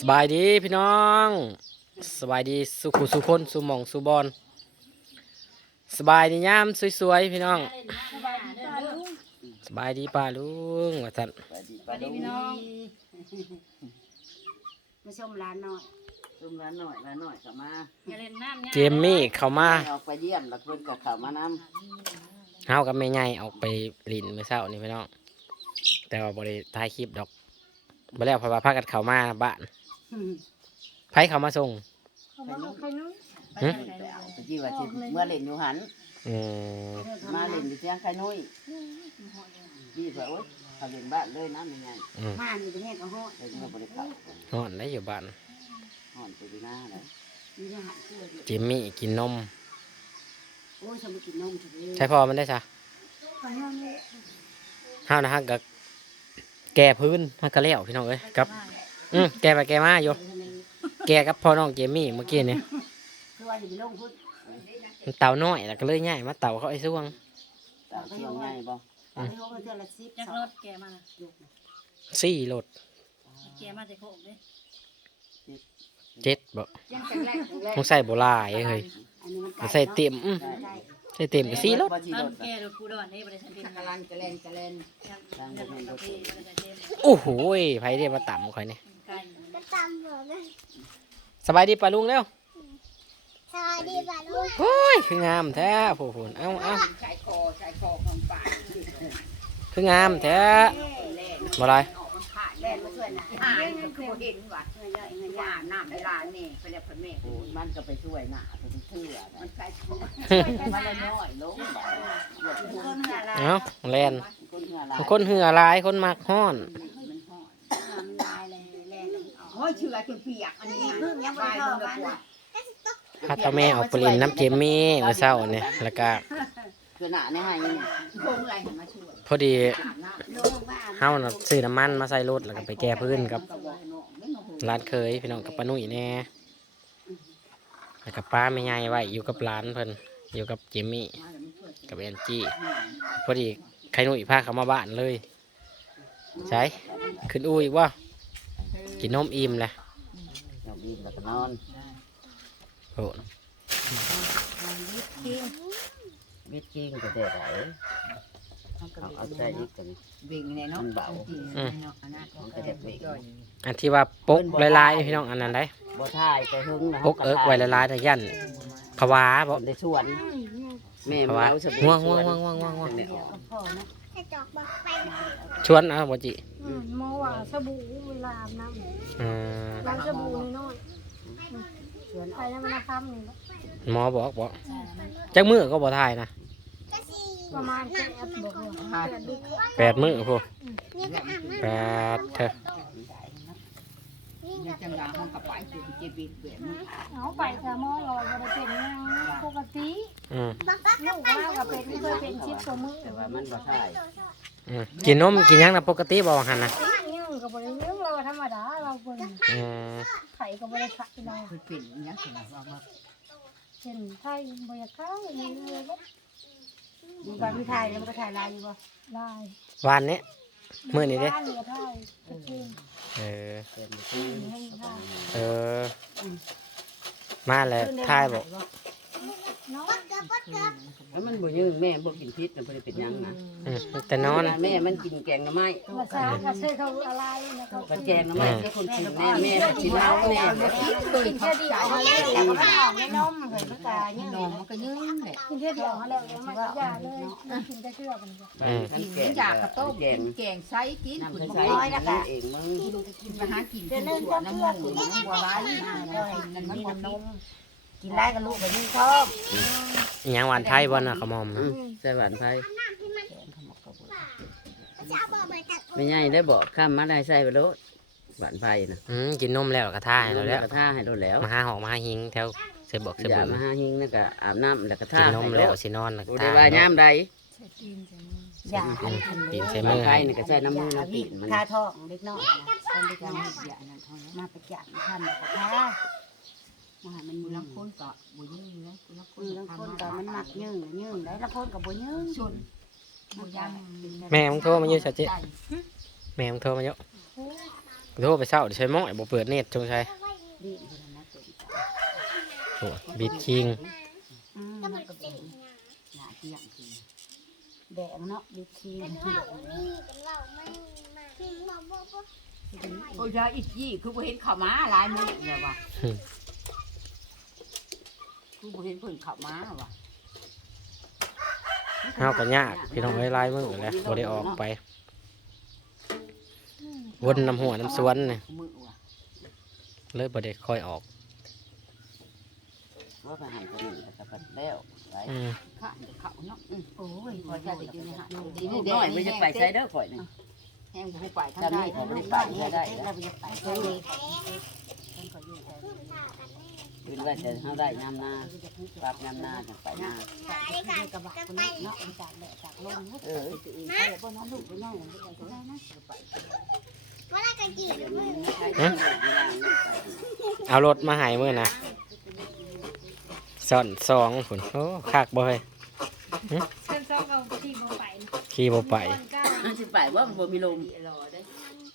สบายดีพี่น้อง สบายดีสุขุสุคนสุหมองสุบอลสบายดียามสวยๆพี่น้อง สบายดีป้าลุงว่าท่านสวัสดีพี่น้อง มาชมร้านหน่อยซุ่มร้านหน่อยร้านหน่อยกลับมาอย่าเล่นน้ำเนี่ยเจมมี่เข้ามาออกไปเยี่ยมแล้วเพิ่นก็เข้ามานเฮากับแม่ใหญ่ออกไปลินเมื่อเช้านี่พี่น้อง แต่ว่าบ่ได้ถ่ายคลิปดอกบ่แล้วเพราะว่าพากันเข้ามาบ้าน ไผเข้ามาส่ง เขามาใครนู้นหึำไปเอาไปที่ว่าสิเมื่อเล่นอยู่หัน อืมมาเล่นอยู่เสียงไข่นุ้ยพี่ว่าโอ๊ยเขาเล่นบ้านเลยนะยังไงอืมมานี่เป็นแห่กับห้อเพิ่นก็บ่ได้เข้านอนได้อยู่บ้านห่อนไปดูหน้าเลยมีอาหารเกลืออยู่เจมมี่กินนม โอ้ยฉันไม่กินนมเถอะใช่พอมันได้ซะไปห้องนี้เฮานะฮะก็แก่พื้นมันก็แล้วพี่น้องเอ้ยกับ อืมแก่ไปแก่มาอยู่ แกกับพ่อน้องเจมี่เมื่อกี้นี่คือว่าจะไปลงพุทธมันเต่าน้อยแล้วก็เลยง่ายมาเต่าเขาไอ้ซ่วงตามเสียงใหญ่บ่ไปห้องเดือนละสิบจากรถแกมาน่ะสี่รถแกมาแต่โคกเด้เจ็ดบ่ยังแข็งแรงแข็งแรงต้องใส่โบลายเฮ้ยอันนี้มันมันใส่เต็มอื้อใส่เต็มก็สี่รถบ่สิตอรนถแกรถกูดอนนี่บริษัทเป็นกะลันกะเลนกะเลนยังยังเป็นประเทศบริษัทเต็มโอ้โหยไผเรียกมาต่ำข่อยนี่ ไกลสบายดีป่ะลุงเร็วสวัสดีป่าลูกโอ้ยคืองามแท้ผู้ผนเอ้าเอ้าชายคอชายคอของป่าคืองามแท้บ่ไรแล่นมาช่วยนะอ่านก็คือบ่เห็นว่าช่วยเยอะเงินว่าย่าน้ำในร้านนี่ไปเรียกพ่อแม่โอ้ยมันก็ไปช่วยหน้าเพิ่นเชื่อมัมันนใช้ของมันละน้อยลงบ่หมดทุกคนหาลายเอ้าแลนคนเหือหลายคนเหือหลายคนมักฮ้อนมันฮ้อน มันลายเลยแล่นอยเชื่อจนเปียกอันนี้เพิ่งยังไม่าบ้านพาตาแม่ออกไปเล่นน้ำเจมี่เมื่อเช้าเนี่ยแล้วก็คือหน้าในให้นี่คงไรมาช่วยพอดีอาบน้ำลงบ้านเฮาน่ะซื้อน้ำมันมาใส่รถแล้วก็ไปแก้พื้นกับร้านเคยพี่น้องกับป้านุ่ยแน่แล้วกับป้าไม่ใหญ่ไว้อยู่กับร้านเพิ่นอยู่กับเจมี่กับแอนจี้พอดีใครนุ่ยพาเขามาบ้านเลยใช่ขึ้นอู้อีกว่า กินนมอิ่มแหละอยากกินแล้วก็นอนโอ้วิตกิ้งก็ได้ไหลเอาเอาใจอีกกันวิ่งในเนาะมันเบาจริงๆเนาะอันนั้นมันก็จะเบรกอันที่ว่าปกลายๆนี่พี่น้องอันนั้นได้บ่ท่ายไปหึงนะปกเอิกไว้ลายๆแต่ยันภาวาบ่ได้ชวนแม่ภาวาเอาสบู่ง่วงง่วงง่วงง่วงง่วงง่วง เนี่ยพ่อนะจะจอกบอกไปชวนเอาบ่จิหมอว่าสบู่เวลาอาบน้ำอืมล้างสบู่น้อยๆไปแล้วมันทำนี่หมอบอกบอกจักมือก็บ่ทายนะก็สิประมาณแปดบอกว่าแปดดึกแปดมือพวกเนี่ยก็อาบน้แปดเถอะำนี่ยังก็จังหวะมันก็ไปคือเจ็บบิดเบื่อมันเอาไปแต่หมอรอยบริเป็นยังปกติอืมบักบักลูกว่าก็เป็นเคยเป็นชิปตัวมือแต่ว่ามันบ่ท่ายอืมกินนมกินหยังนะปกติบ่ว่าหั่นนะยังกับบริเวณเราธรรมดาเราเป็นอืมไข่กับบริษัทเราคือเป็นอย่างนี้นว่าว่าเช่นไทยบริษัทอย่างนี้เลยมีบ้านพี่ไทยแล้วมันก็ถ่ายลายอยู่บ่ได้ วันนี้ มื้อนี้เด้บ้านเหนือไทยตะเกียงเออเป็นที่ให้ได้เออ มาแล้วทายบอก แล้วมันบ่ยืนแม่บ่กินพิษน่ะบ่ได้เป็นหยังนะอืมแต่นอน แม่มันกินแกงหน่อไม้ภาษาก็ใช้เขาอะไรนะเขามันแกงหน่อไม้ให้คนกินแม่แม่กินแล้วแม่กินแค่เดียวเขาแล้วแล้วก็ออกในนมเหมือนตาเนี่ยน้องมันก็ยืนแหละกินแค่เดียวเขาแล้วมันก็ยาเลยกินได้เชื่อกันอืม มันแกกิงนจากกระต้มแกกิงนแกงใช้กินน้ำขุนใส่น้ใส่อยนั่นเองมึงกินมาหากินกินสวนน้ำมันน้ำบัวไหลนั่นมันบ่นม กินได้กับลูกแบบนี้ชอบอิหยังหวานไทยบ่น่ะขมอมอืนะมใส่หวานไผ่จะเอาบอกมาจากไม่ใหญ่ได้บอกข้ามมาได้ใส่ไปโลดหวานไผ่น่ะอืมกินนมแล้วก็ท่าให้เราแล้ว กระท่าให้โดนแล้วมาหาหอกมาหาหิงแถวเสบอกเสอย่าบือมาหาหิงแล้วก็อาบน้ำแล้วก็ท่ากินนมให้แล้วโดดสินอนแล้วก็บ่ได้ท่าว่ายามใด อย่าอืมตีนใส่หวามืนอไผ่ให้นี่ก็ใส่น้ำมือน้ำตีนมันทาทองเล็กน้อยนะคนที่จะมามาประจักษ์ท่านก็ทา มามันมืมืออละละคคนนก็บ่ยืนนะคนละคมือละคนก็มันมักยืงยืงได้ละคนก็บ่ยืงชนบ่ยังแม่มึงโทรมาเยอะชัดเจนแม่มึงโทรมาเยอะโทรไปเช้าใช้หม้อยบ่เปิดเน็ตจงใช้ดีคนนั้นเป็นโอ้บิดคิงอืมมันก็เป็นหน้าเที่ยงคืนแดงเนาะดีทีเป็นที่ว่านี่เป็นว่าไม่มาพี่บอกบอกบอกโอ้ยาอีกยี่คือบ่เห็นเข้ามาหลายมื้อแล้วว่ะ คือบ่เห็นเพิ่นเข้ามาว่ะเฮาก็ยากพี่น้องเอ้ยลายมือแหล้วบ่ได้ออกไปวนน้ำหัวน้ำสวนนี่มื้อว่ะเลยบ่ได้ค่อยออกว่าไปหันไปนี่แล้วก็ไปแล้วไปอืมข้านเข้าเนาะอือโอ้ยพอจะได้อยู่ในหาดดีนี่นี่น้อยแดไม่งจะไปใช้เด้อข่อยนี่แห้งบ่ไปทางจำใดนี่เขาไม่ได้ไปใช้ได้เรานะไปไปใช่เลยฉันก็อยู่แต่ คือว่าจะเฮาได้น้ำนาปรับน้ำนาจังไปนาในกระบะคนนี้เนาะจากแดดจากลมเออตัวเองเขาบอกน้องลูกไปน้องไปได้นะว่าอะไรกันกี่มือใช้ได้เวลานี่ไปเอารถมาให้มื้อนะซ่อนสองพุ่นโอ้คักบ่เฮ้ยเพิ่นซอกเอาที่บ่ไปขี่บ่ไปก่อนก้ามันสิไปว่ามันบ่มีลมรอได้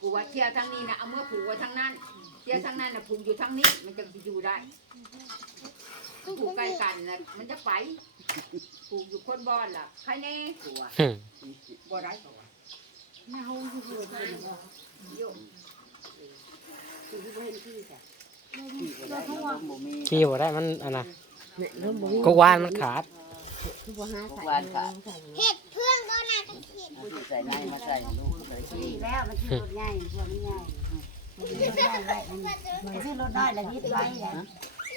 กูว่าเที่ยวทางนี้นะเอาเมื่อผูกไว้ทางนั้น เที่ยวทางนั้นน่ะผูกอยู่ทางนี้ มันจะอยู่ได้ผูกใกล้กันนะมันจะไปผูกอยู่คนบอนล่ะใครแน่กูว่าหึบ่ได้ก็ว่าเงาอยู่เพื่อนเป็นว่าโยมคือที่เห็นที่จ้ะที่บ่ได้ลมบ่มีขี่บ่ได้มันอันน่ะเริ่มบ่มีกกวานมันขาดคือบ่หาใส่เห็ดเพื่อนก็น่าจะเห็ดเอาที่ใส่ในมาใส่ลูกเลยที่แล้วมันคือรถใหญ่ตัวมันใหญ่ มันรถใหญ่ไว้มันคือรถน้อยแล้วยึดไว้แหละ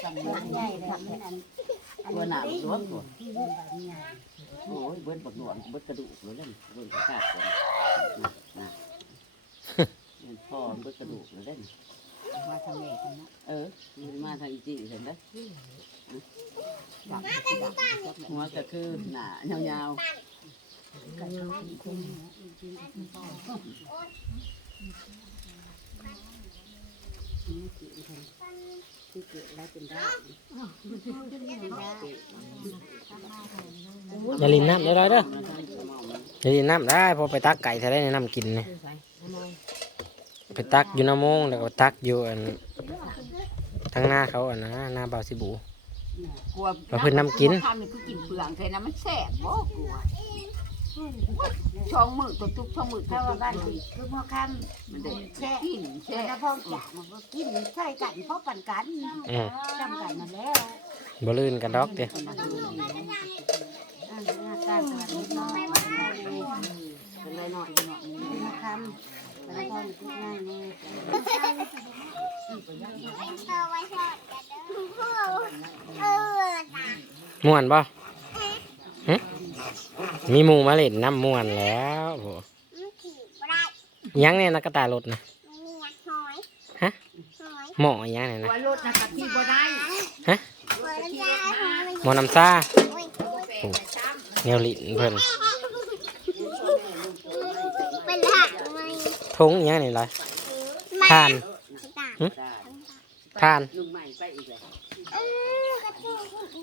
สั่งรถใหญ่เลยมันอันนตัวหนานี้รวมตัวที่ยืนแบบนี้โอ้ยเบิ้ลบักหนวดเบิ้ลกระดูกเลยเล่นเบิ้ลกระกาดเลยนะมันพ่อเบิ้ลกระดูกเลยเล่นมาทำเองกันะเออมันมาทางอีจีเห็นไหมดักดักหัวก็คือหนายาวกั นเขาคุ้มที่เกิดแล้วเป็นได้อย่าลินน้ำเด้อเด้อๆมาทางสมองมันอย่าลินน้ำได้พอไปตักไก่ถ้าได้น้ำกินนี่ไปตักอยู่น้ำมงแล้วก็ไปตักอยู่อันทางหน้าเขาอันนะหน้าบ่าวสิบูกลัวเอาเพิ่นนำกินทำนี่คือกินเปลืองแค่นั้นมันแสบบ่กลัว ช่องมือตัวทุกช่องมือถ้าถ้าว่าว่าบ้าบ้านนที่คือพ่อคำมันได้แช่กินแช่แล้วพ่อจ่ามันก็กินใช่กันพ่อปั่นกันอืมจำกันมาแล้วบ่ลื่นกันดอกเด้ออ่าการสวัสดีน้องเป็นไรหน่อยหน่อยพ่อคำแล้วพ่อพูดง่ายนี่เออไว้ทอดกันเด้อเออตาม่วนบ่หึ มีหมูมาเล่นน้ำม่วนแล้วโหมันขี่บ่ได้ยังเนี่ยนักกระตารถนะมันมีหอยฮะหอยหมอยังเนี่ยนะว่ารถนะกะทิบ่ได้ฮะเปิดแล้วจ้าหอยมันหมอน้ำซ่าโอ้ยโอ้ยแนวลิ้นเพิ่นเป็นหักไหมทงยังนี่ล่ะมาทานตาหึได้ทานลุงใหม่ไปอีกเลยเออกระทู้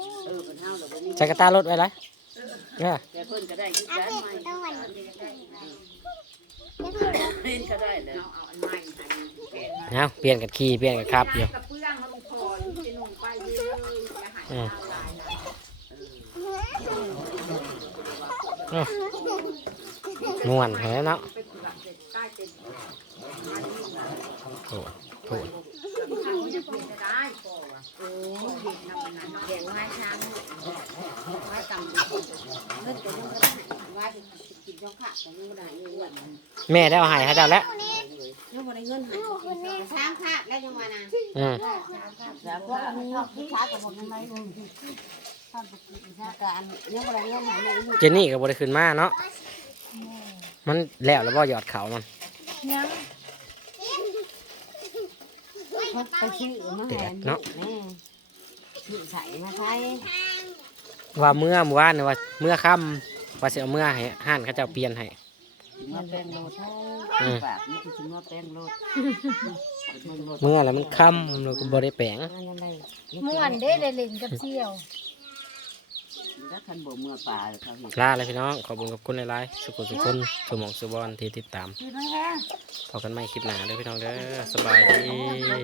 นี่เออเป็นเท่าเดี๋ยววันนี้จักรตารถไว้ไรเออแต่เพิ่นก็ได้ยึดอาได้เพ็ไหมดต้องวันเล่นก็ได้แล้วเอาเอาอันใหม่ให้แกะมาเอาเปลี่ยนกันขี่เปลี่ยนกันครับอยู่กระเบื้องมันพอจะนุ่งไปเรื่อยๆอย่าให้เอาหลายนะม่วนแท้เนาะไปกุหลาบเสร็จใต้เต็มโถโถเขาจะเปลี่ยนจะได้พอว่ะโอ้ยเห็นน้ำมันนั้นเนาะเดี๋ยวง่ายช้างว่าต่ำ เงินจะต้องกระว่าจะกินช่องขาดแต่ยังไม่ได้เงินแม่ได้เอาใหายให้เจ้าแล้วยังไม่ได้เงินหายช้างขาดแล้วยังว่านะอืมแล้วพวกอันนี้ที่ช้ากับผมทำไมลุงท่านปกติช้าการยังไม่ได้เงินหายเลยเจนนี่ก็บ่ได้ขึ้นมาเนาะมันแล้วแล้วบ่หยอดเขามันยังไปซื้อมาแหนแม่ซื้อใส่มาใช้ ว่าเมื่อเมื่อวานนี่ว่าเมื่อค่ำว่าสิเอาเมื่อให้ห้านเขาเจ้าเปลี่ยนให้ มาแป้งโลดปากนี่คือมาแป้งโลดเมื่อแล้วมันค่ำเราก็บ่ได้แปลงอะไรม่วนเด้เลยเล่นกับเสี่ยวไถ้าคันบ่เมื่อป่าเขาเห็นลาเลยพี่น้องขอบคุณกับคุณหลายๆสุขุสุขคนสุหมองสุบอลที่ติดตามกินมันแห้งพอกันใหม่คลิปหน้าเด้อพี่น้องเด้อสบายดีแห้ง